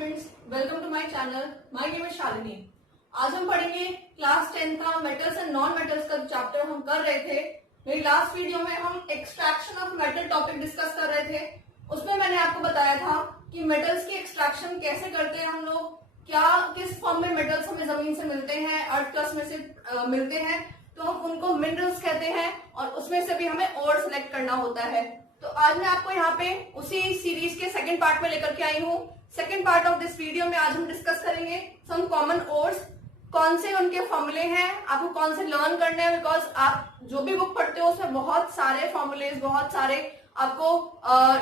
Students, welcome to my channel. My name is Shalini. आज हम पढ़ेंगे क्लास 10 का मेटल्स एंड नॉन मेटल्स का चैप्टर हम कर रहे थे। मेरी लास्ट वीडियो में हम extraction of metal topic discuss कर रहे थे। उसमें मैंने आपको बताया था कि मेटल्स की एक्सट्रैक्शन कैसे करते हैं हम लोग, क्या किस फॉर्म में मेटल्स हमें जमीन से मिलते हैं, अर्थ क्रस्ट में से मिलते हैं, तो हम उनको मिनरल्स कहते हैं और उसमें से भी हमें और सिलेक्ट करना होता है। तो आज मैं आपको यहाँ पे उसी सीरीज के सेकंड पार्ट में लेकर के आई हूँ। Second part of this video में आज हम डिस्कस करेंगे सम कॉमन ओर्स, कौन से उनके फॉर्मूले हैं, आपको कौन से लर्न करने हैं, बिकॉज आप जो भी बुक पढ़ते हो उसमें बहुत सारे फॉर्मूलेज, बहुत सारे आपको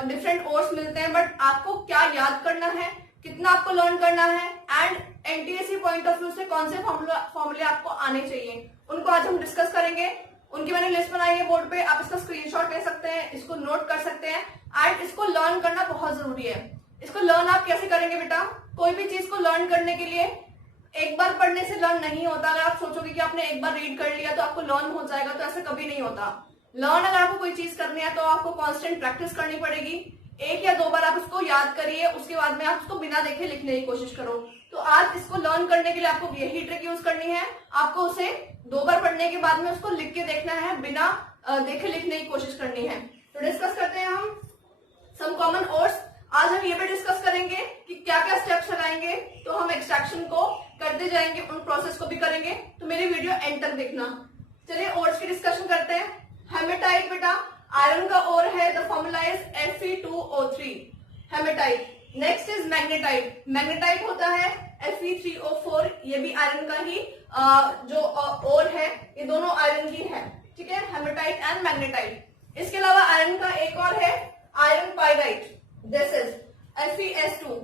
डिफरेंट ओर्स मिलते हैं, बट आपको क्या याद करना है, कितना आपको लर्न करना है and NTSC point of view से कौन से फॉर्मूले आपको आने चाहिए, उनको आज हम डिस्कस करेंगे। उनकी मैंने लिस्ट बनाई है बोर्ड पे, आप इसका स्क्रीनशॉट ले सकते हैं, इसको नोट कर सकते हैं एंड इसको लर्न करना बहुत जरूरी है। इसको लर्न आप कैसे करेंगे बेटा? कोई भी चीज को लर्न करने के लिए एक बार पढ़ने से लर्न नहीं होता। अगर आप सोचोगे कि आपने एक बार रीड कर लिया तो आपको लर्न हो जाएगा, तो ऐसा कभी नहीं होता। लर्न अगर आपको कोई चीज करनी है तो आपको कांस्टेंट प्रैक्टिस करनी पड़ेगी। एक या दो बार आप उसको याद करिए, उसके बाद में आप उसको बिना देखे लिखने की कोशिश करो। तो आज इसको लर्न करने के लिए आपको यही ट्रिक यूज करनी है। आपको उसे दो बार पढ़ने के बाद में उसको लिख के देखना है, बिना देखे लिखने की कोशिश करनी है। तो डिस्कस करते हैं हम सम कॉमन ओर्स। आज हम ये भी डिस्कस करेंगे कि क्या क्या स्टेप्स लगाएंगे तो हम एक्सट्रैक्शन को करते जाएंगे, उन प्रोसेस को भी करेंगे। तो मेरी वीडियो एंड तक देखना। चलिए ओर्स की डिस्कशन करते हैं। हेमेटाइट बेटा आयरन का ओर है, the formula is Fe2O3 hematite. Next is magnetite. Magnetite होता है Fe3O4, ये भी आयरन का ही जो ओर है, ये दोनों आयरन की है, ठीक है, हेमेटाइट एंड मैग्नेटाइट। इसके अलावा आयरन का एक और है iron pyrite, this is FeS2।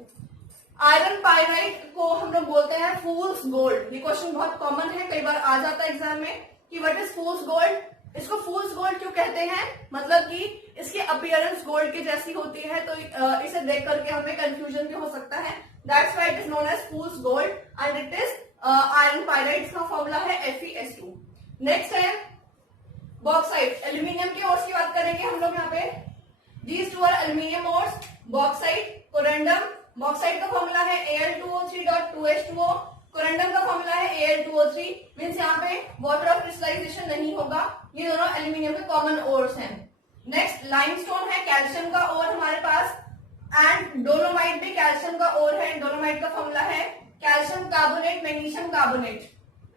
Iron pyrite को हम लोग बोलते हैं फूल्स गोल्ड। ये क्वेश्चन बहुत कॉमन है, कई बार आ जाता है एग्जाम में कि व्हाट इज फूल्स गोल्ड। इसको फूल्स गोल्ड क्यों कहते हैं, मतलब कि इसकी अपीयरेंस गोल्ड की जैसी होती है, तो इसे देख करके हमें कंफ्यूजन भी हो सकता है। That's why it is known as fool's gold and it is iron pyrite. इसका फॉर्मूला है FeS2। नेक्स्ट है बॉक्साइट। एल्यूमिनियम के ओर्स की बात करेंगे हम लोग यहाँ पे। These two are aluminium ores, bauxite, corundum। Bauxite का फॉर्मूला है Al2O3.2H2O। कोरंडम का फॉर्मूला है Al2O3। मीन्स यहाँ पे वाटर ऑफ क्रिस्टलाइजेशन नहीं होगा। ये दोनों एल्यूमिनियम के कॉमन ओर्स हैं। नेक्स्ट लाइमस्टोन है, कैल्शियम का ओर हमारे पास, एंड डोलोमाइट भी कैल्शियम का ओर है। डोलोमाइट का फॉर्मूला है calcium carbonate, magnesium carbonate.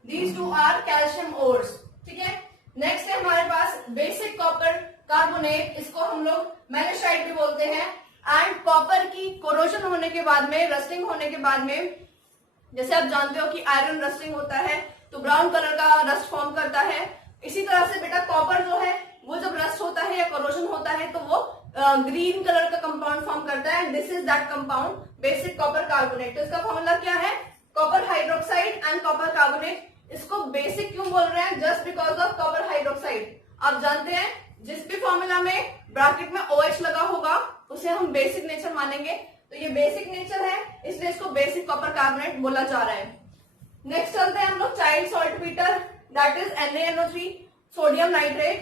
These two are calcium ores, ठीक है। नेक्स्ट है हमारे पास बेसिक कॉपर कार्बोनेट, इसको हम लोग मैग्नेसाइट भी बोलते हैं। एंड कॉपर की कोरोजन होने के बाद में, रस्टिंग होने के बाद में, जैसे आप जानते हो कि आयरन रस्टिंग होता है तो ब्राउन कलर का रस्ट फॉर्म करता है, इसी तरह से बेटा कॉपर जो है वो जब रस्ट होता है या कोरोजन होता है तो वो ग्रीन कलर का कंपाउंड फॉर्म करता है। This is that compound basic copper carbonate. तो इसका फॉर्मूला क्या है? Copper hydroxide and copper carbonate. इसको बेसिक क्यों बोल रहे हैं? Just because of copper hydroxide. आप जानते हैं जिस भी फॉर्मूला में ब्रैकेट में OH लगा होगा उसे हम बेसिक नेचर मानेंगे, तो ये बेसिक नेचर है, इसलिए इसको बेसिक कॉपर कार्बोनेट बोला जा रहा है। नेक्स्ट चलते हैं हम लोग child saltpetre, that is NaNO3 sodium nitrate.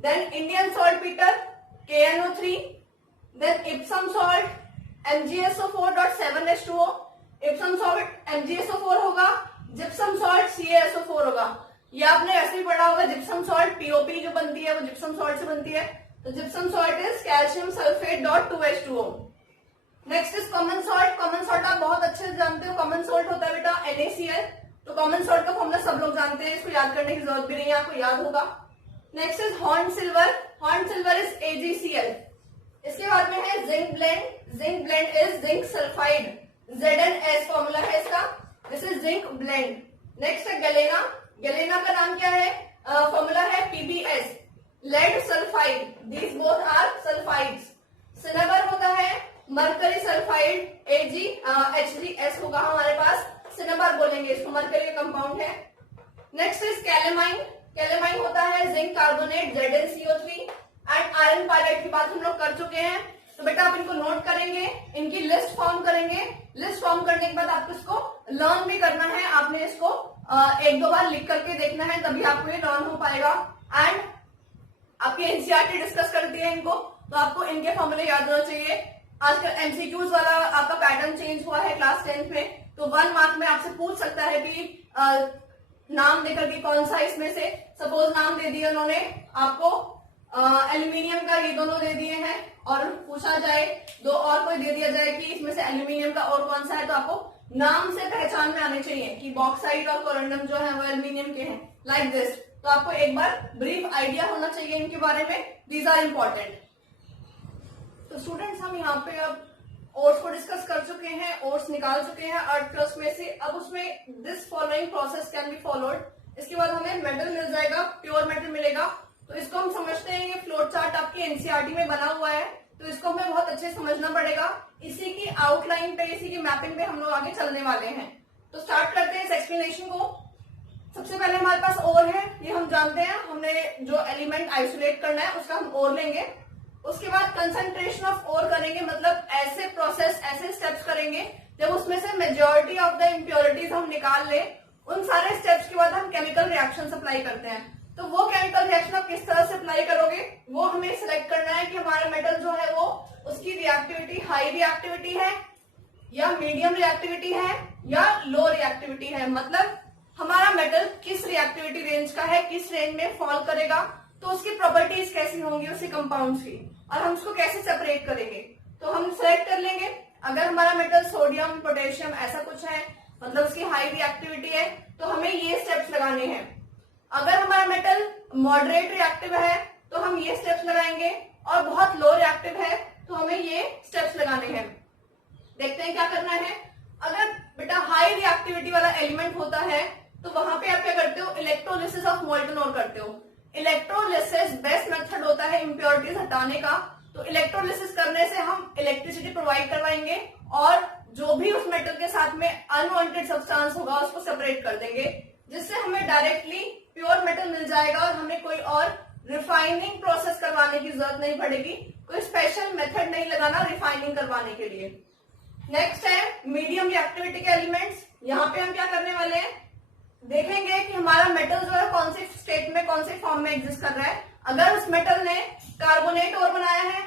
Then Indian saltpetre KNO3। Then Epsom salt MgSO4.7H2O। Epsom salt MgSO4 होगा, जिप्सम सॉल्ट CaSO4 होगा। ये आपने ऐसे ही पढ़ा होगा, जिप्सम सॉल्ट POP जो बनती है वो जिप्सम सॉल्ट से बनती है, तो gypsum salt is calcium sulphate. Next is common salt. Common salt आप बहुत अच्छे से जानते हो, कॉमन सॉल्ट होता है बेटा NaCl। तो कॉमन सॉल्ट का फॉर्मूला सब लोग जानते हैं, इसको याद करने की जरूरत भी नहीं है, आपको याद होगा। Next is horn silver. Horn silver is AgCl। इसके बाद में है zinc blende. Zinc blende is zinc sulphide, ZnS formula है इसका। This is zinc blende. Next है गलेना। गलेना का नाम क्या है? फॉर्मूला है PbS, lead sulphide. These both are sulphides. Cinnabar होता है मरकरी सल्फाइड, HgS होगा हमारे पास, सिनेबर बोलेंगे इसको, मरकरी का कंपाउंड है। Next is calamine. कैलेमाइन होता है zinc carbonate, ZnCO3। And iron pyrite की बात हम लोग कर चुके हैं, तो बेटा आप इनको नोट करेंगे, इनकी लिस्ट फॉर्म करेंगे। लिस्ट फॉर्म करने के बाद आपको इसको लर्न भी करना है। आपने इसको एक दो बार लिख करके देखना है, तभी आपको ये लर्न हो पाएगा। एंड आपकी एनसीईआरटी डिस्कस करती है इनको, तो आपको इनके फॉर्मूले याद होना चाहिए। आजकल MCQs वाला आपका पैटर्न आइटम चेंज हुआ है क्लास 10th में, तो 1 मार्क में आपसे पूछ सकता है कि नाम देकर के कौन सा इसमें से, सपोज नाम दे दिया उन्होंने आपको एल्यूमिनियम का, ये दोनों दे दिए हैं, और पूछा जाए दो और कोई दे दिया जाए कि इसमें से एल्यूमिनियम का और कौन सा है, तो आपको नाम से पहचान में आने चाहिए कि बॉक्साइट और कोरंडम जो है वो एल्यूमिनियम के हैं, लाइक दिस। तो आपको एक बार ब्रीफ आइडिया होना चाहिए इनके बारे में, दीज आर इम्पोर्टेंट। तो स्टूडेंट्स हम यहाँ पे अब ओर्स को डिस्कस कर चुके हैं, ओर्स निकाल चुके हैं अर्थ क्रस्ट में से। अब उसमें this following process can be followed. इसके बाद हमें मेटल मिल जाएगा, प्योर मेटल मिलेगा। तो इसको हम समझते हैं, ये फ्लोट चार्ट आपके एनसीईआरटी में बना हुआ है, तो इसको हमें बहुत अच्छे से समझना पड़ेगा। इसी की आउटलाइन पे, इसी की मैपिंग पे हम लोग आगे चलने वाले हैं। तो स्टार्ट करते हैं इस एक्सप्लेनेशन को। सबसे पहले हमारे पास ओर है, ये हम जानते हैं, हमने जो एलिमेंट आइसोलेट करना है उसका हम ओर लेंगे। उसके बाद कंसंट्रेशन ऑफ ओर करेंगे, मतलब ऐसे प्रोसेस, ऐसे स्टेप्स करेंगे जब उसमें से मेजॉरिटी ऑफ द इम्प्योरिटीज हम निकाल ले। उन सारे स्टेप्स के बाद हम केमिकल रिएक्शन अप्लाई करते हैं। तो वो केमिकल रिएक्शन आप किस तरह से अप्लाई करोगे, वो हमें सिलेक्ट करना है कि हमारा मेटल जो है वो उसकी रिएक्टिविटी हाई रिएक्टिविटी है या मीडियम रिएक्टिविटी है या लो रिएक्टिविटी है। मतलब हमारा मेटल किस रिएक्टिविटी रेंज का है, किस रेंज में फॉल करेगा, तो उसकी प्रॉपर्टीज कैसी होंगी उसी कंपाउंड्स की, और हम उसको कैसे सेपरेट करेंगे। तो हम सेलेक्ट कर लेंगे, अगर हमारा मेटल सोडियम पोटेशियम ऐसा कुछ है, मतलब उसकी हाई रिएक्टिविटी है, तो हमें ये स्टेप्स लगाने हैं। अगर हमारा मेटल मॉडरेट रिएक्टिव है तो हम ये स्टेप्स लगाएंगे, और बहुत लो रिएक्टिव है तो हमें ये स्टेप्स लगाने हैं। देखते हैं क्या करना है। अगर बेटा हाई रिएक्टिविटी वाला एलिमेंट होता है तो वहां पे आप क्या करते हो, इलेक्ट्रोलिसिस ऑफ मोल्टन ओर करते हो। इलेक्ट्रोलिसिस बेस्ट मेथड होता है इम्प्योरिटीज हटाने का। तो इलेक्ट्रोलिसिस करने से हम इलेक्ट्रिसिटी प्रोवाइड करवाएंगे, और जो भी उस मेटल के साथ में अनवांटेड सब्सटेंस होगा उसको सेपरेट कर देंगे, जिससे हमें डायरेक्टली प्योर मेटल मिल जाएगा और हमें कोई और रिफाइनिंग प्रोसेस करवाने की जरूरत नहीं पड़ेगी, कोई स्पेशल मेथड नहीं लगाना रिफाइनिंग करवाने के लिए। नेक्स्ट है मीडियम रिएक्टिविटी के एलिमेंट्स। यहाँ पे हम क्या करने वाले हैं, देखेंगे कि हमारा मेटल जो है कौन से स्टेट में, कौन से फॉर्म में एग्जिस्ट कर रहा है। अगर उस मेटल ने कार्बोनेट और बनाया है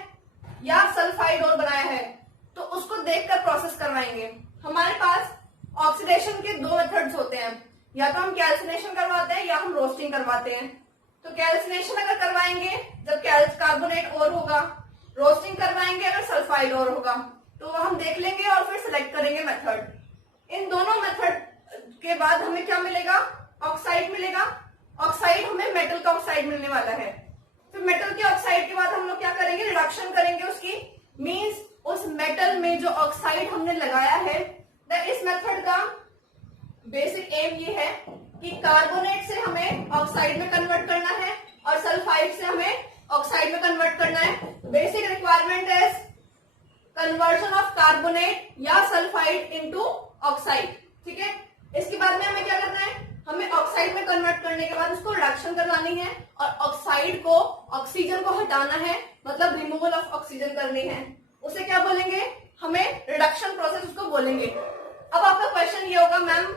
या सल्फाइड और बनाया है तो उसको देखकर प्रोसेस करवाएंगे। हमारे पास ऑक्सीडेशन के दो मेथड्स होते हैं, या तो हम कैल्सिनेशन करवाते हैं या हम रोस्टिंग करवाते हैं। तो कैल्सिनेशन अगर करवाएंगे जब कार्बोनेट और होगा, रोस्टिंग करवाएंगे अगर सल्फाइड और होगा, तो हम देख लेंगे और फिर सिलेक्ट करेंगे मेथड। इन दोनों मेथड के बाद हमें क्या मिलेगा, ऑक्साइड मिलेगा। ऑक्साइड हमें मेटल का ऑक्साइड मिलने वाला है। फिर मेटल के ऑक्साइड के बाद हम लोग क्या करेंगे, रिडक्शन करेंगे उसकी। मींस उस मेटल में जो ऑक्साइड हमने लगाया है, इस मेथड का बेसिक एम ये है कि कार्बोनेट से हमें ऑक्साइड में कन्वर्ट करना है और सल्फाइड से हमें ऑक्साइड में कन्वर्ट करना है। बेसिक रिक्वायरमेंट है कन्वर्जन ऑफ कार्बोनेट या सल्फाइड इनटू ऑक्साइड। ठीक है, इसके बाद में हमें क्या करना है, हमें ऑक्साइड में कन्वर्ट करने के बाद उसको रिडक्शन करवानी है और ऑक्साइड को, ऑक्सीजन को हटाना है, मतलब रिमूवल ऑफ ऑक्सीजन करनी है। उसे क्या बोलेंगे, हमें रिडक्शन प्रोसेस उसको बोलेंगे। अब आपका क्वेश्चन ये होगा, मैम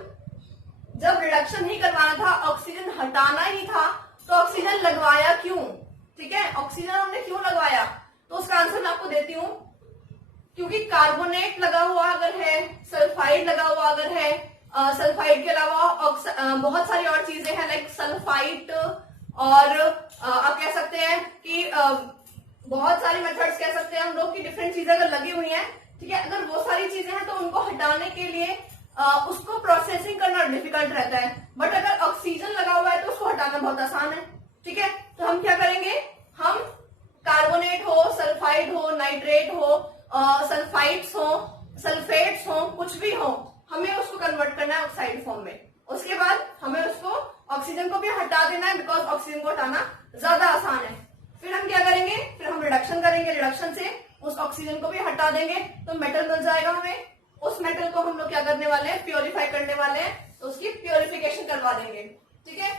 जब रिडक्शन ही करवाना था, ऑक्सीजन हटाना ही था, तो ऑक्सीजन लगवाया क्यों? ठीक है, ऑक्सीजन हमने क्यों लगवाया, तो उसका आंसर मैं आपको देती हूँ। क्योंकि कार्बोनेट लगा हुआ अगर है, सल्फाइड लगा हुआ अगर है, सल्फाइड के अलावा बहुत सारी और चीजें हैं लाइक सल्फाइट, और आप कह सकते हैं कि बहुत सारी मेथड्स कह सकते हैं हम लोग की डिफरेंट चीजें अगर लगी हुई हैं, ठीक है, अगर वो सारी चीजें हैं तो उनको हटाने के लिए उसको प्रोसेसिंग करना डिफिकल्ट रहता है। बट अगर ऑक्सीजन लगा हुआ है तो उसको हटाना बहुत आसान है। ठीक है, तो हम क्या करेंगे, हम कार्बोनेट हो, सल्फाइड हो, नाइट्रेट हो, सल्फाइड्स हो, सल्फेट्स हो, कुछ भी हो, हमें उसको कन्वर्ट करना है ऑक्साइड फॉर्म में। उसके बाद हमें उसको ऑक्सीजन को भी हटा देना है, बिकॉज ऑक्सीजन को हटाना ज्यादा आसान है। फिर हम क्या करेंगे, फिर हम रिडक्शन करेंगे, रिडक्शन से उस ऑक्सीजन को भी हटा देंगे तो मेटल मिल जाएगा हमें। उस मेटल को हम लोग क्या करने वाले हैं, प्योरीफाई करने वाले हैं, तो उसकी प्योरिफिकेशन करवा देंगे। ठीक है,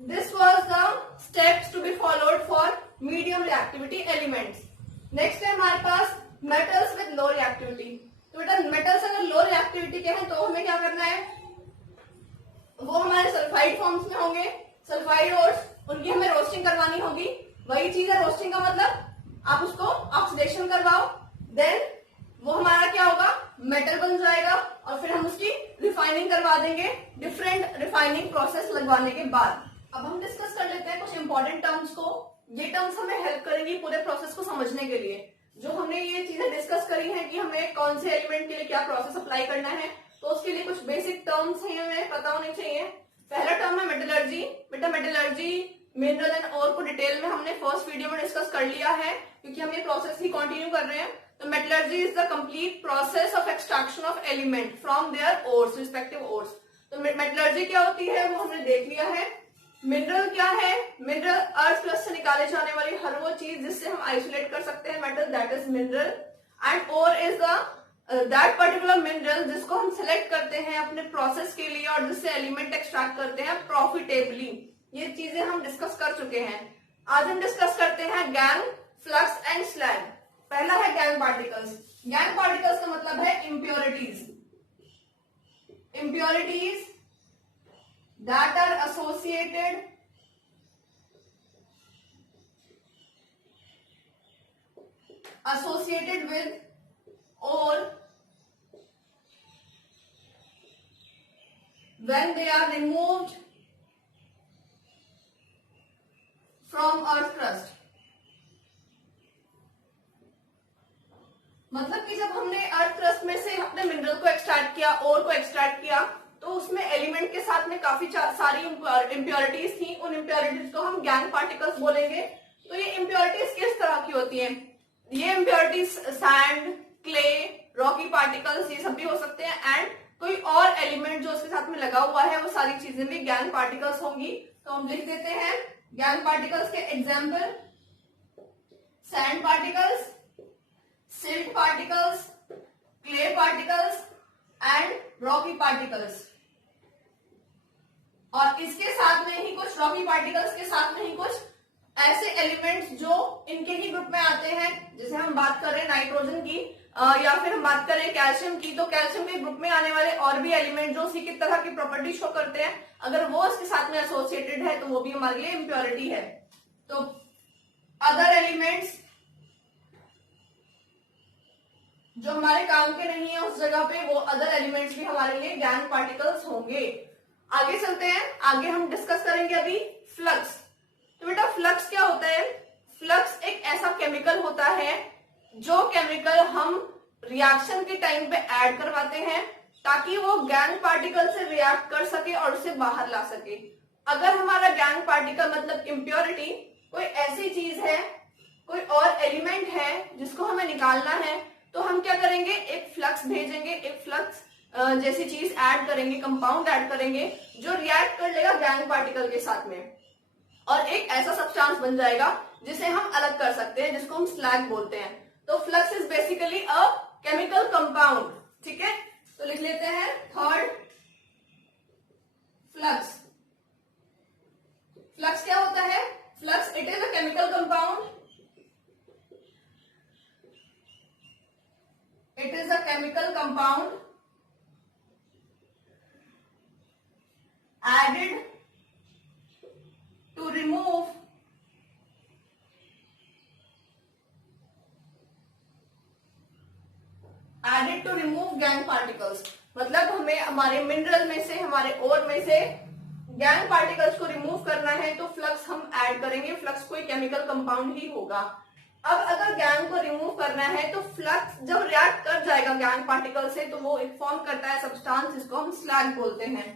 this was the steps to be followed for medium reactivity elements. Next है हमारे पास मेटल्स विद लो रिएक्टिविटी। तो बेटा मेटल्स अगर लो रिएक्टिविटी के हैं तो हमें क्या करना है, वो हमारे सल्फाइड फॉर्म्स में होंगे, सल्फाइड ओर्स, उनकी हमें रोस्टिंग करवानी होगी। वही चीज है रोस्टिंग का मतलब, आप उसको ऑक्सीडेशन करवाओ, देन वो हमारा क्या होगा, मेटल बन जाएगा और फिर हम उसकी रिफाइनिंग करवा देंगे डिफरेंट रिफाइनिंग प्रोसेस लगवाने के बाद। अब हम डिस्कस कर लेते हैं कुछ इंपॉर्टेंट टर्म्स को। ये टर्म्स हमें हेल्प करेंगी पूरे प्रोसेस को समझने के लिए। जो हमने ये चीजें डिस्कस करी हैं कि हमें कौन से एलिमेंट के लिए क्या प्रोसेस अप्लाई करना है, तो उसके लिए कुछ बेसिक टर्म्स हैं हमें पता होने चाहिए। पहला टर्म है मेटलर्जी। बेटा मेटलर्जी मिनरल एंड ओर को डिटेल में हमने फर्स्ट वीडियो में डिस्कस कर लिया है, क्योंकि हम ये प्रोसेस ही कंटिन्यू कर रहे हैं। तो metallurgy is the complete process of extraction of element from their ores, respective ores. तो मेटलर्जी क्या होती है वो हमने देख लिया है। मिनरल क्या है? मिनरल अर्थ क्रस्ट से निकाले जाने वाली हर वो चीज जिससे हम आइसोलेट कर सकते हैं metal, that is mineral. And ore is that particular mineral जिसको हम सिलेक्ट करते हैं अपने प्रोसेस के लिए और जिससे एलिमेंट एक्सट्रैक्ट करते हैं प्रॉफिटेबली। ये चीजें हम डिस्कस कर चुके हैं। आज हम डिस्कस करते हैं गैंग, फ्लक्स एंड स्लैग। पहला है गैंग पार्टिकल्स। गैंग पार्टिकल्स का मतलब है impurities. Impurities that are associated with or when they are removed from earth crust। मतलब कि जब हमने अर्थ क्रस्ट में से अपने मिनरल को एक्सट्रैक्ट किया, ओर को एक्सट्रैक्ट किया, तो उसमें एलिमेंट के साथ में काफी सारी इम्प्योरिटीज थी। उन इम्प्योरिटीज को हम गैंग पार्टिकल्स बोलेंगे। तो ये इम्प्योरिटीज किस तरह की होती हैं? ये impurities sand, clay, Rocky particles ये सब भी हो सकते हैं। एंड कोई और एलिमेंट जो उसके साथ में लगा हुआ है वो सारी चीजें भी गैंग पार्टिकल्स होंगी। तो हम लिख देते हैं गैंग पार्टिकल्स के example: sand particles, silt particles, clay particles and Rocky particles. और इसके साथ में ही कुछ रॉकी पार्टिकल्स के साथ में ही कुछ ऐसे एलिमेंट्स जो इनके ही ग्रुप में आते हैं। जैसे हम बात कर रहे हैं नाइट्रोजन की या फिर हम बात करें कैल्शियम की, तो कैल्शियम के ग्रुप में आने वाले और भी एलिमेंट जो उसी की तरह की प्रॉपर्टी शो करते हैं, अगर वो इसके साथ में एसोसिएटेड है तो वो भी हमारे लिए इम्प्योरिटी है। तो अदर एलिमेंट्स जो हमारे काम के नहीं है उस जगह पे, वो अदर एलिमेंट्स भी हमारे लिए गैंग पार्टिकल्स होंगे। आगे चलते हैं। आगे हम डिस्कस करेंगे अभी फ्लक्स। तो बेटा फ्लक्स क्या होता है? फ्लक्स एक ऐसा केमिकल होता है जो केमिकल हम रिएक्शन के टाइम पे ऐड करवाते हैं ताकि वो गैंग पार्टिकल से रिएक्ट कर सके और उसे बाहर ला सके। अगर हमारा गैंग पार्टिकल मतलब इम्प्योरिटी कोई ऐसी चीज है, कोई और एलिमेंट है जिसको हमें निकालना है, तो हम क्या करेंगे? एक फ्लक्स भेजेंगे, एक फ्लक्स जैसी चीज ऐड करेंगे, कंपाउंड ऐड करेंगे जो रिएक्ट कर लेगा गैंग पार्टिकल के साथ में और एक ऐसा सब्सटेंस बन जाएगा जिसे हम अलग कर सकते हैं, जिसको हम स्लैग बोलते हैं। तो flux is basically a chemical compound. ठीक है, तो लिख लेते हैं थर्ड फ्लक्स। फ्लक्स क्या होता है? Flux it is a chemical compound. It is a chemical compound added to remove gang particles. मतलब हमें हमारे मिनरल में से, हमारे ओर में से गैंग पार्टिकल्स को रिमूव करना है तो फ्लक्स हम ऐड करेंगे। फ्लक्स कोई केमिकल कंपाउंड ही होगा। अब अगर गैंग को रिमूव करना है तो फ्लक्स जब रिएक्ट कर जाएगा गैंग पार्टिकल से तो वो एक फॉर्म करता है सब्सटेंस जिसको हम स्लैग बोलते हैं।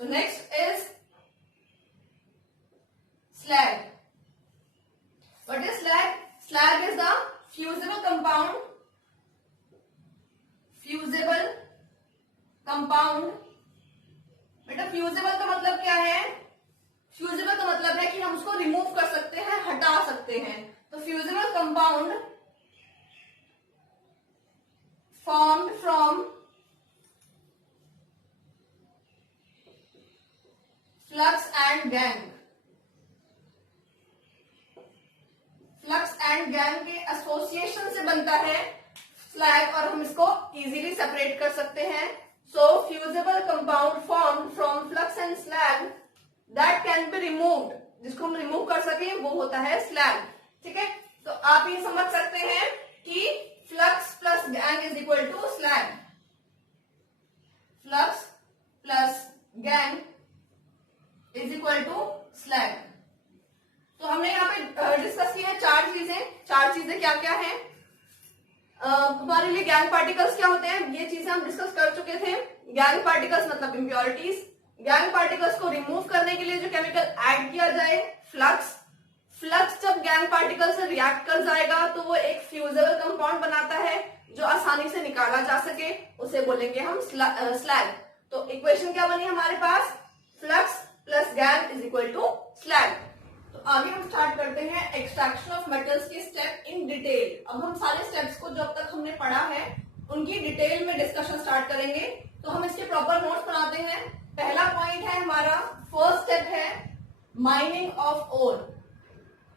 तो next is slag. What is slag? Slag is the fusible compound. Fusible compound. बेटा फ्यूजिबल का मतलब क्या है? फ्यूजिबल का मतलब है कि हम उसको रिमूव कर सकते हैं, हटा सकते हैं। तो fusible compound formed from flux and gang। Flux and gang के एसोसिएशन से बनता है स्लैग और हम इसको इजीली सेपरेट कर सकते हैं। So fusible compound form from flux and slag that can be removed, जिसको हम रिमूव कर सके वो होता है स्लैग। ठीक है, तो आप ये समझ सकते हैं कि flux plus gangue is equal to slag. क्या क्या है। हमारे लिए गैंग पार्टिकल्स क्या होते हैं, ये चीजें हम डिस्कस कर चुके थे। गैंग पार्टिकल्स मतलब इम्प्योरिटीज। गैंग पार्टिकल्स को रिमूव करने के लिए जो केमिकल ऐड किया जाए, फ्लक्स। फ्लक्स जब गैंग पार्टिकल से रिएक्ट कर जाएगा तो वो एक फ्यूजेबल कंपाउंड बनाता है जो आसानी से निकाला जा सके, उसे बोलेंगे हम स्लैग। तो इक्वेशन क्या बनी हमारे पास, flux plus gangue is equal to slag. तो आगे हम स्टार्ट करते हैं एक्सट्रैक्शन ऑफ मेटल्स के स्टेप इन डिटेल। अब हम सारे स्टेप्स को जब तक हमने पढ़ा है उनकी डिटेल में डिस्कशन स्टार्ट करेंगे। तो हम इसके प्रॉपर नोट्स बनाते हैं। पहला पॉइंट है हमारा, फर्स्ट स्टेप है माइनिंग ऑफ ओर,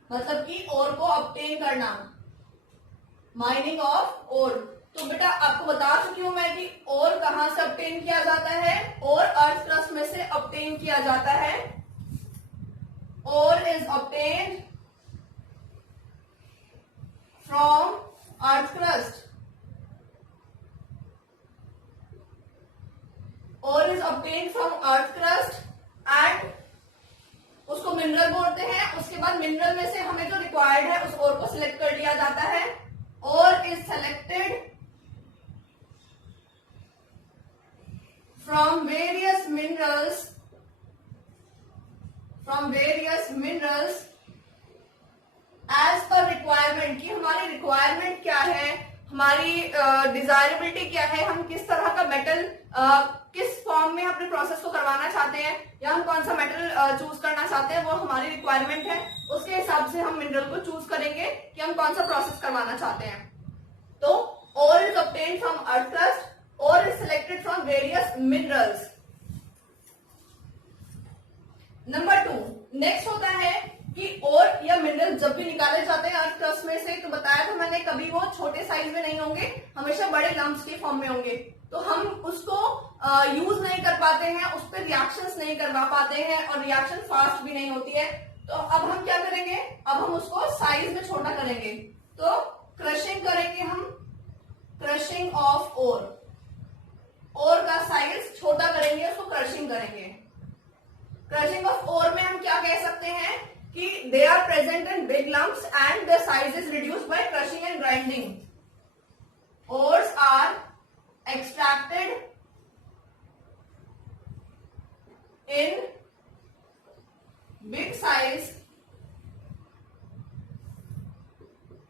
मतलब कि ओर को ऑब्टेन करना, माइनिंग ऑफ ओर। तो बेटा आपको बता चुकी हूं मैं कि ओर कहां से ऑब्टेन किया जाता है, ओर अर्थ क्रस्ट में से ऑब्टेन किया जाता है। Ore is obtained from earth crust, ore is obtained from earth crust and उसको मिनरल बोलते हैं। उसके बाद मिनरल में से हमें जो रिक्वायर्ड है उस ओर को सिलेक्ट कर लिया जाता है। Ore is selected from various minerals, as per requirement, कि हमारी रिक्वायरमेंट क्या है, हमारी डिजायरेबिलिटी क्या है, हम किस तरह का मेटल किस फॉर्म में अपने प्रोसेस को करवाना चाहते हैं, या हम कौन सा मेटल चूज करना चाहते हैं, वो हमारी रिक्वायरमेंट है। उसके हिसाब से हम मिनरल को चूज करेंगे कि हम कौन सा प्रोसेस करवाना चाहते हैं। तो ore is obtained from earth crust, ore is selected from various minerals. Number 2, next होता है कि ओर या मिनरल जब भी निकाले जाते हैं अर्थ क्रस्ट में से, तो बताया था मैंने, कभी वो छोटे साइज में नहीं होंगे, हमेशा बड़े लम्प्स के फॉर्म में होंगे। तो हम उसको यूज नहीं कर पाते हैं, उस पर रिएक्शंस नहीं करवा पाते हैं और रिएक्शन फास्ट भी नहीं होती है। तो अब हम क्या करेंगे, अब हम उसको साइज में छोटा करेंगे। तो क्रशिंग करेंगे हम, क्रशिंग ऑफ ओर, ओर का साइज छोटा करेंगे, उसको क्रशिंग करेंगे। क्रशिंग ऑफ ओर में हम क्या कह सकते हैं कि they are present in big lumps and their size is reduced by crushing and grinding. Ores are extracted in big size,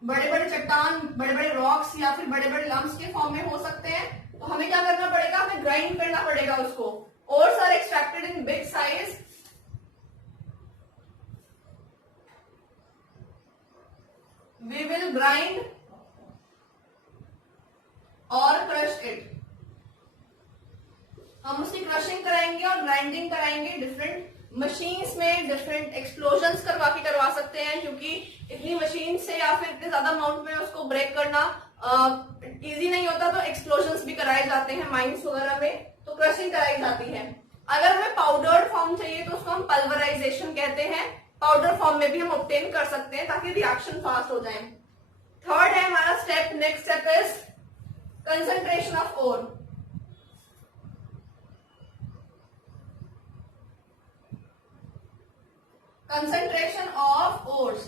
बड़े बड़े चट्टान, बड़े बड़े रॉक्स या फिर बड़े बड़े लम्प्स के फॉर्म में हो सकते हैं। तो हमें क्या करना पड़ेगा, हमें ग्राइंड करना पड़ेगा उसको। Ores are extracted in big size, we will grind और क्रश इट। हम उसकी क्रशिंग कराएंगे और ग्राइंडिंग कराएंगे। डिफरेंट मशीन्स में डिफरेंट एक्सप्लोजन्स करवा सकते हैं, क्योंकि इतनी मशीन से या फिर इतने ज्यादा अमाउंट में उसको ब्रेक करना इजी नहीं होता, तो एक्सप्लोजन्स भी कराए जाते हैं माइंस वगैरह में, तो क्रशिंग कराई जाती है। अगर हमें पाउडर्ड फॉर्म चाहिए तो उसको हम पल्वराइजेशन कहते हैं। पाउडर फॉर्म में भी हम ऑब्टेन कर सकते हैं ताकि रिएक्शन फास्ट हो जाए। थर्ड है हमारा step, next step is concentration of ore. Concentration of ores,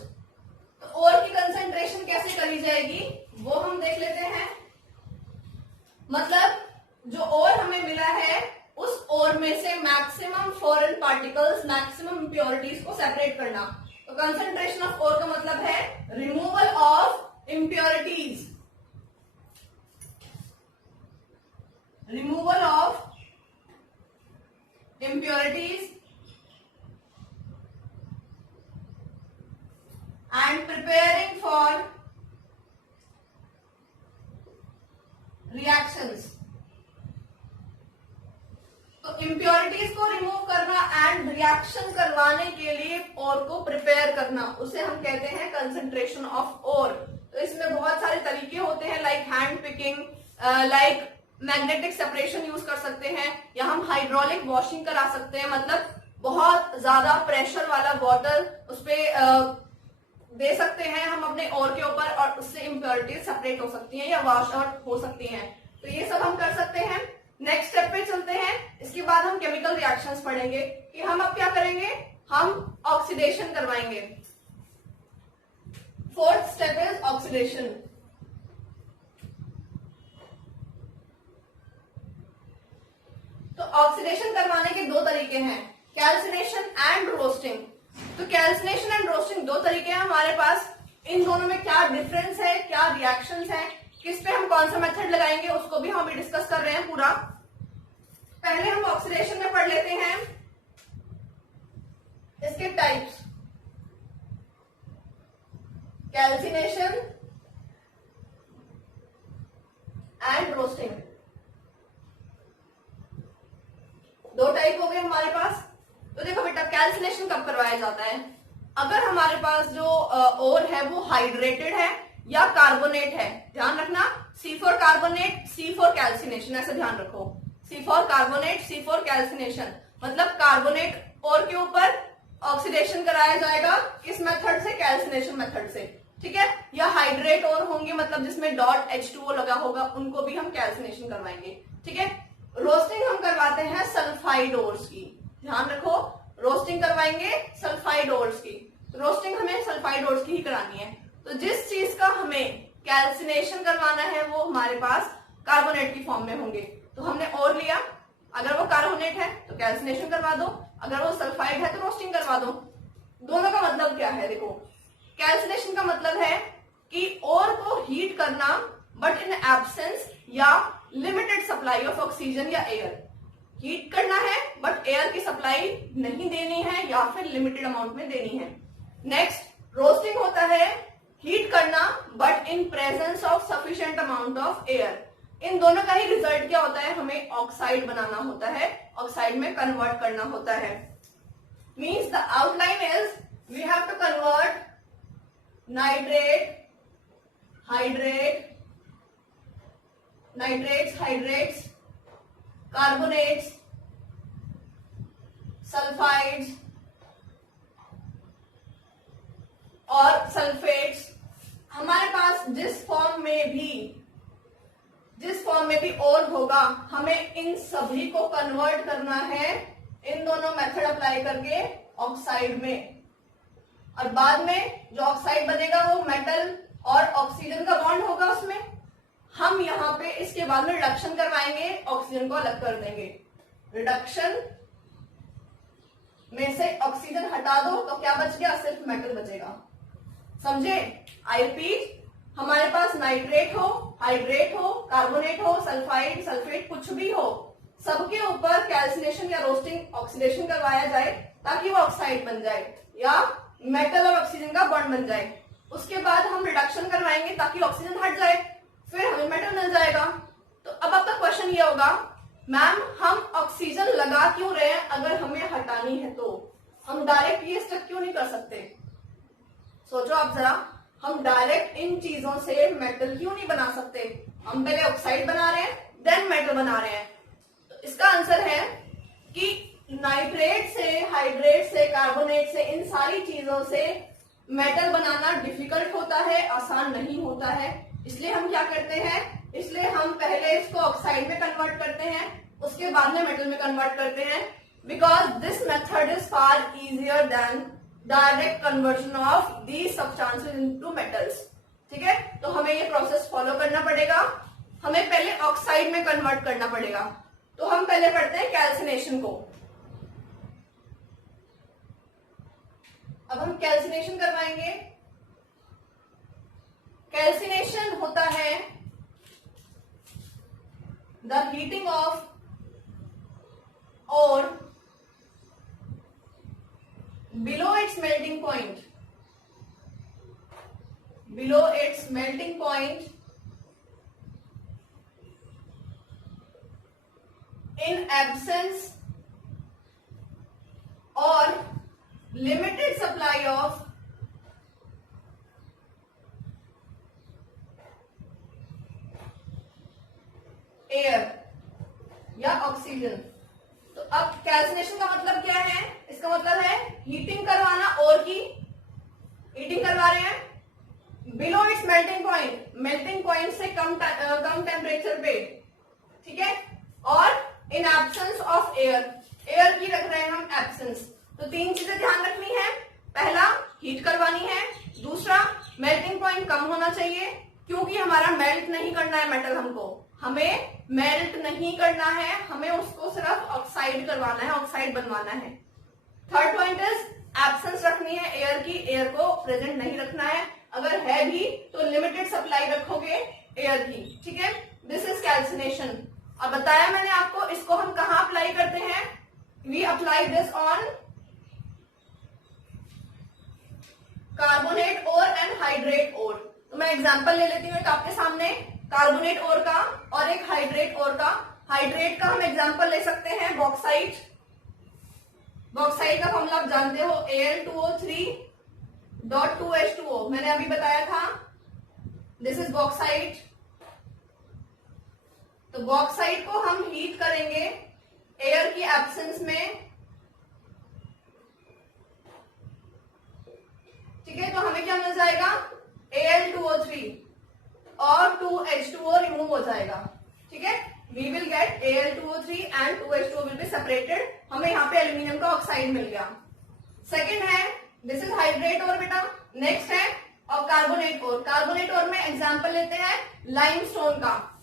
तो ओर की कंसंट्रेशन कैसे करी जाएगी वो हम देख लेते हैं। मतलब जो ओर हमें मिला है उस ओर में से maximum foreign particles, maximum impurities को सेपरेट करना। तो कंसंट्रेशन ऑफ ओर का मतलब है removal of impurities, removal of impurities and preparing for reactions। तो impurities को रिमूव करना एंड रिएक्शन करवाने के लिए ओर को प्रिपेयर करना, उसे हम कहते हैं कंसंट्रेशन ऑफ ओर। तो इसमें बहुत सारे तरीके होते हैं, like hand picking, like magnetic separation use कर सकते हैं, या हम हाइड्रोलिक वॉशिंग करा सकते हैं। मतलब बहुत ज्यादा प्रेशर वाला वाटर उस पर दे सकते हैं हम अपने ओर के ऊपर, और उससे इम्प्योरिटीज सेपरेट हो सकती हैं या वॉश आउट हो सकती हैं। तो ये सब हम कर सकते हैं। नेक्स्ट स्टेप पे चलते हैं। इसके बाद हम केमिकल रिएक्शंस पढ़ेंगे कि हम अब क्या करेंगे, हम ऑक्सीडेशन करवाएंगे। Fourth step is oxidation. तो ऑक्सीडेशन करवाने के दो तरीके हैं, कैल्सिनेशन एंड रोस्टिंग। तो कैल्सिनेशन एंड रोस्टिंग दो तरीके हैं हमारे पास। इन दोनों में क्या डिफरेंस है, क्या रिएक्शंस है, किस पे हम कौन सा मेथड लगाएंगे, उसको भी हम डिस्कस कर रहे हैं पूरा। पहले हम ऑक्सीडेशन में पढ़ लेते हैं इसके टाइप्स। कैल्सिनेशन एंड रोस्टिंग, दो टाइप हो गए हमारे पास। तो देखो बेटा, कैल्सिनेशन कब करवाया जाता है? अगर हमारे पास जो ओर है वो हाइड्रेटेड है या कार्बोनेट है। ध्यान रखना, C for carbonate, C for calcination, ऐसे ध्यान रखो। C for carbonate, C for calcination, मतलब कार्बोनेट ओर के ऊपर ऑक्सीडेशन कराया जाएगा, किस मेथड से? कैल्सिनेशन मेथड से, ठीक है। या हाइड्रेट ओर होंगे, मतलब जिसमें डॉट H2O लगा होगा, उनको भी हम कैल्सिनेशन करवाएंगे, ठीक है। रोस्टिंग हम करवाते हैं सल्फाइड ओर्स की, ध्यान रखो, रोस्टिंग करवाएंगे सल्फाइड ओर्स की। रोस्टिंग हमें सल्फाइड ओर्स की ही करानी है। तो जिस चीज का हमें कैल्सिनेशन करवाना है वो हमारे पास कार्बोनेट की फॉर्म में होंगे। तो हमने ओर लिया, अगर वो कार्बोनेट है तो कैल्सिनेशन करवा दो, अगर वो सल्फाइड है तो रोस्टिंग करवा दो। दोनों का मतलब क्या है? देखो, कैल्सिनेशन का मतलब है कि ओर को हीट करना बट इन एब्सेंस या लिमिटेड सप्लाई ऑफ ऑक्सीजन या एयर। हीट करना है बट एयर की सप्लाई नहीं देनी है या फिर लिमिटेड अमाउंट में देनी है। नेक्स्ट रोस्टिंग होता है हीट करना but in presence of sufficient amount of air. इन दोनों का ही रिजल्ट क्या होता है? हमें ऑक्साइड बनाना होता है, ऑक्साइड में कन्वर्ट करना होता है। Means the outline is we have to convert nitrate, hydrate, nitrates, hydrates, carbonates, sulphides और सल्फेट्स। हमारे पास जिस फॉर्म में भी ओर होगा, हमें इन सभी को कन्वर्ट करना है इन दोनों मेथड अप्लाई करके ऑक्साइड में। और बाद में जो ऑक्साइड बनेगा वो मेटल और ऑक्सीजन का बॉन्ड होगा उसमें। हम यहाँ पे इसके बाद में रिडक्शन करवाएंगे, ऑक्सीजन को अलग कर देंगे। रिडक्शन में से ऑक्सीजन हटा दो तो क्या बच गया? सिर्फ मेटल बचेगा। समझे? आई रिपीट, हमारे पास नाइट्रेट हो, हाइड्रेट हो, कार्बोनेट हो, सल्फाइड, सल्फेट, कुछ भी हो, सबके ऊपर कैल्सिनेशन या रोस्टिंग ऑक्सीडेशन करवाया जाए ताकि वो ऑक्साइड बन जाए या मेटल और ऑक्सीजन का बॉन्ड बन जाए। उसके बाद हम रिडक्शन करवाएंगे ताकि ऑक्सीजन हट जाए, फिर हमें मेटल मिल जाएगा। तो अब आपका क्वेश्चन ये होगा, मैम हम ऑक्सीजन लगा क्यों रहे हैं अगर हमें हटानी है? तो हम डायरेक्ट ये स्टेप क्यों नहीं कर सकते? सोचो आप जरा, हम डायरेक्ट इन चीजों से मेटल क्यों नहीं बना सकते? हम पहले ऑक्साइड बना रहे हैं, देन मेटल बना रहे हैं। तो इसका आंसर है कि नाइट्रेट से, हाइड्रेट से, कार्बोनेट से, इन सारी चीजों से मेटल बनाना डिफिकल्ट होता है, आसान नहीं होता है। इसलिए हम क्या करते हैं? इसलिए हम पहले इसको ऑक्साइड में कन्वर्ट करते हैं, उसके बाद में मेटल में कन्वर्ट करते हैं। Because this method is far easier than direct conversion of these substances into metals. ठीक है, तो हमें ये प्रोसेस फॉलो करना पड़ेगा। हमें पहले ऑक्साइड में कन्वर्ट करना पड़ेगा। तो हम पहले पढ़ते हैं कैल्सिनेशन को। अब हम कैल्सिनेशन करवाएंगे। कैल्सिनेशन होता है द हीटिंग ऑफ और below its melting point, below its melting point in absence or limited supply of air या ऑक्सीजन। तो अब कैल्सिनेशन का मतलब क्या है? इसका मतलब है हीटिंग करवाना, और की हीटिंग करवा रहे हैं below its melting point, melting point से कम टेम्परेचर पे, ठीक है, और in absence of air, air की रख रहे हैं हम एब्सेंस। तो तीन चीजें ध्यान रखनी है, पहला हीट करवानी है, दूसरा मेल्टिंग पॉइंट कम होना चाहिए, क्योंकि हमारा मेल्ट नहीं करना है मेटल, हमको हमें मेल्ट नहीं करना है, हमें उसको सिर्फ ऑक्साइड करवाना है, ऑक्साइड बनवाना है। थर्ड पॉइंट इज एब्सेंस रखनी है एयर की, एयर को प्रेजेंट नहीं रखना है, अगर है भी तो लिमिटेड सप्लाई रखोगे एयर की, ठीक है। This is calcination. अब बताया मैंने आपको, इसको हम कहां अप्लाई करते हैं, we apply this on carbonate ore and hydrate ore. तो मैं एग्जांपल ले लेती हूँ एक आपके सामने, कार्बोनेट ओर का और एक हाइड्रेट ओर का। हाइड्रेट का हम एग्जांपल ले सकते हैं बॉक्साइट। बॉक्साइट का फॉर्मूला आप जानते हो, Al2O3.2H2O, मैंने अभी बताया था। This is bauxite. तो बॉक्साइट को हम हीट करेंगे एयर की एब्सेंस में, ठीक है। तो हमें क्या मिल जाएगा, Al2O3 और 2H2O रिमूव हो जाएगा, ठीक है। We will get Al2O3 and 2H2O will be separated. हमें यहाँ पे एल्यूमिनियम का ऑक्साइड मिल गया। सेकेंड है, दिस इज हाइड्रेट ओर बेटा। नेक्स्ट है और कार्बोनेट ओर। कार्बोनेट ओर में एग्जांपल लेते हैं लाइमस्टोन का।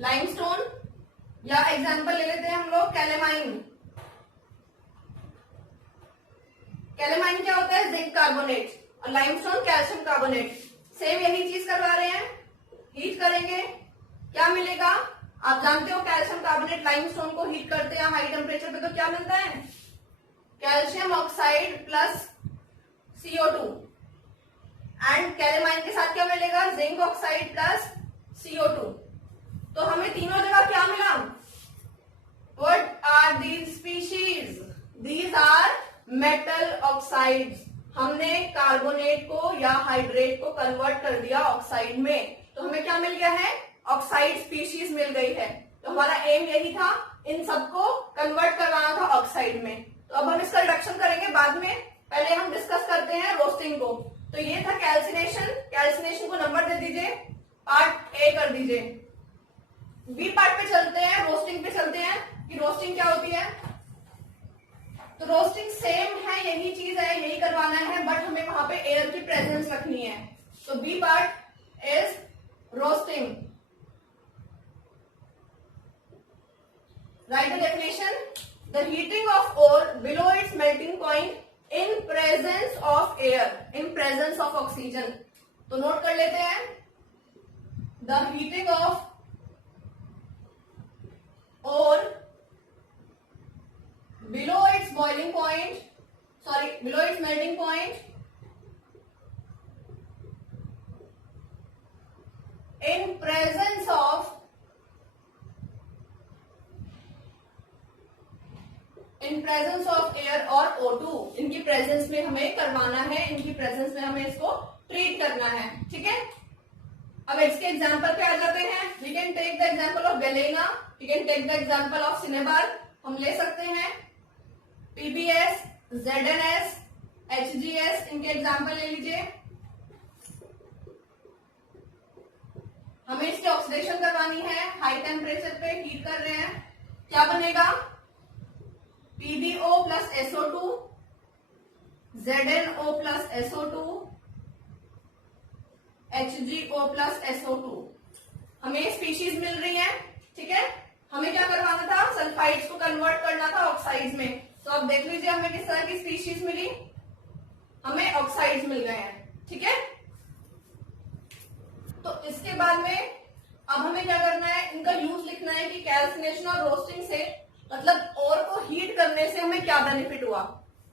लाइमस्टोन या एग्जांपल ले लेते हैं हम लोग कैलेमाइन। कैलेमाइन क्या होता है, जिंक कार्बोनेट, और लाइमस्टोन कैल्शियम कार्बोनेट। सेम यही चीज करवा रहे हैं, हीट करेंगे, क्या मिलेगा आप जानते हो, कैल्शियम कार्बोनेट लाइमस्टोन को हीट करते हैं हाई टेम्परेचर पे तो क्या मिलता है, calcium oxide plus CO2। And calamine के साथ क्या मिलेगा, जिंक ऑक्साइड प्लस CO2। तो हमें तीनों जगह क्या मिला, what are these species, these are metal oxides. हमने कार्बोनेट को या हाइड्रेट को कन्वर्ट कर दिया ऑक्साइड में, तो हमें क्या मिल गया है, ऑक्साइड स्पीशीज मिल गई है। तो हमारा एम यही था, इन सबको कन्वर्ट करवाना था ऑक्साइड में। तो अब हम इसका रिडक्शन करेंगे बाद में, पहले हम डिस्कस करते हैं रोस्टिंग को। तो ये था कैल्सिनेशन। कैल्सिनेशन को नंबर दे दीजिए, पार्ट ए कर दीजिए। बी पार्ट पे चलते हैं, रोस्टिंग पे चलते हैं कि रोस्टिंग क्या होती है। तो रोस्टिंग सेम है, यही चीज है, यही करवाना है, बट हमें वहां पे एयर की प्रेजेंस रखनी है। तो B part is roasting. Write the definition, the heating of ore below its melting point in presence of air, in presence of oxygen. तो नोट कर लेते हैं, the heating of ore below its boiling point, below its melting point in presence of air और O2, इनकी presence में हमें करवाना है, इनकी प्रेजेंस में हमें इसको ट्रीट करना है, ठीक है। अब इसके एग्जांपल पे आ जाते हैं। We can take the example of galena, we can take the example of cinnabar. हम ले सकते हैं PBS, ZNS, HGS, इनके एग्जाम्पल ले लीजिए। हमें इसकी ऑक्सीडेशन करवानी है, हाई टेम्परेचर पे हीट कर रहे हैं। क्या बनेगा, PbO plus SO2, ZnO plus SO2, HgO plus SO2। हमें स्पीशीज मिल रही है, ठीक है। हमें क्या करवाना था, सल्फाइड्स को कन्वर्ट करना था ऑक्साइड्स में। तो अब देख लीजिए हमें किस तरह की स्पीशीज मिली, हमें ऑक्साइड्स मिल गए हैं, ठीक है। तो इसके बाद में अब हमें क्या करना है, इनका यूज लिखना है कि कैल्सिनेशन और रोस्टिंग से मतलब ओर को हीट करने से हमें क्या बेनिफिट हुआ।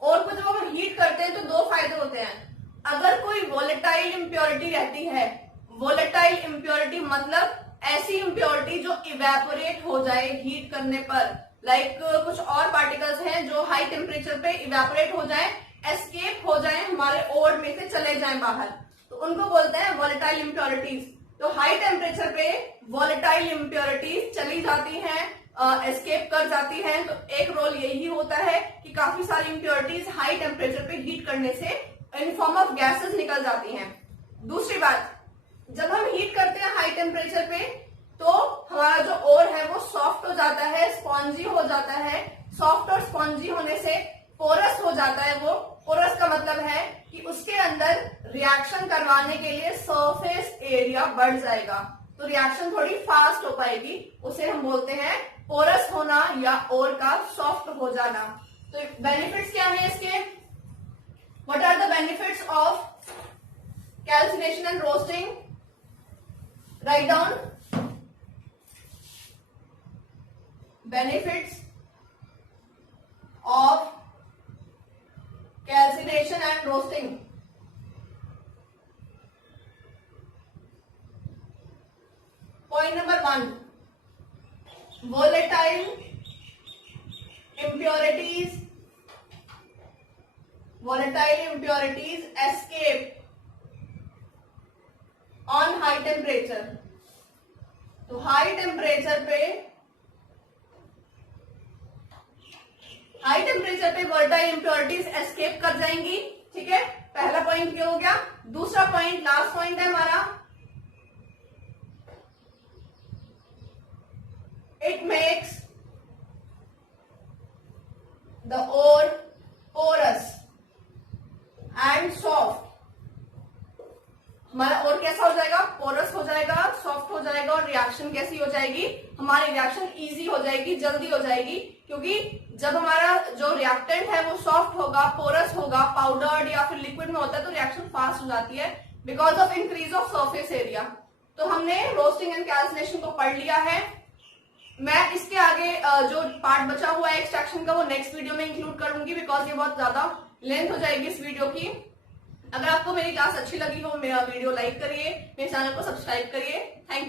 ओर को जब हम हीट करते हैं तो दो फायदे होते हैं। अगर कोई वोलेटाइल इम्प्योरिटी रहती है, वोलेटाइल इम्प्योरिटी मतलब ऐसी इम्प्योरिटी जो इवेपोरेट हो जाए हीट करने पर, लाइक कुछ और पार्टिकल्स हैं जो हाई टेम्परेचर पे इवेपोरेट हो जाए, एस्केप हो जाए, हमारे ओर में से चले जाएं बाहर, तो उनको बोलते हैं वोलेटाइल इम्प्योरिटीज। तो हाई टेम्परेचर पे वोलेटाइल इम्प्योरिटीज चली जाती हैं, एस्केप कर जाती हैं। तो एक रोल यही होता है कि काफी सारी इम्प्योरिटीज हाई टेम्परेचर पे हीट करने से इन फॉर्म ऑफ गैसेस निकल जाती हैं। दूसरी बात, जब हम हीट करते हैं हाई टेम्परेचर पे तो हमारा जो ओर है वो सॉफ्ट हो जाता है, स्पॉन्जी हो जाता है। सॉफ्ट और स्पॉन्जी होने से पोरस हो जाता है, वो पोरस का मतलब है कि उसके अंदर रिएक्शन करवाने के लिए सरफेस एरिया बढ़ जाएगा, तो रिएक्शन थोड़ी फास्ट हो पाएगी, उसे हम बोलते हैं पोरस होना या ओर का सॉफ्ट हो जाना। तो बेनिफिट्स क्या है इसके? What are the benefits of calcination and roasting? Write down benefits of calcination and roasting. Point number 1, volatile impurities escape on high temperature. तो हाई टेम्परेचर पे वोलेटाइल इंप्योरिटीज एस्केप कर जाएंगी। ठीक है, पहला पॉइंट क्या हो गया। दूसरा पॉइंट, लास्ट पॉइंट है हमारा, it makes the ore porous and soft. हमारा ओर कैसा हो जाएगा? पोरस हो जाएगा, सॉफ्ट हो जाएगा, और रिएक्शन कैसी हो जाएगी? हमारी रिएक्शन इजी हो जाएगी, जल्दी हो जाएगी, क्योंकि जब हमारा जो रिएक्टेंट है वो सॉफ्ट होगा, पोरस होगा, पाउडर्ड या फिर लिक्विड में होता है, तो रिएक्शन फास्ट हो जाती है because of increase of surface area. तो हमने रोस्टिंग एंड कैल्सिनेशन को पढ़ लिया है। मैं इसके आगे जो पार्ट बचा हुआ है एक्सट्रैक्शन का, वो नेक्स्ट वीडियो में इंक्लूड करूंगी, बिकॉज ये बहुत ज्यादा लेंथ हो जाएगी इस वीडियो की। अगर आपको मेरी क्लास अच्छी लगी हो, मेरा वीडियो लाइक करिए, मेरे चैनल को सब्सक्राइब करिए। Thank you.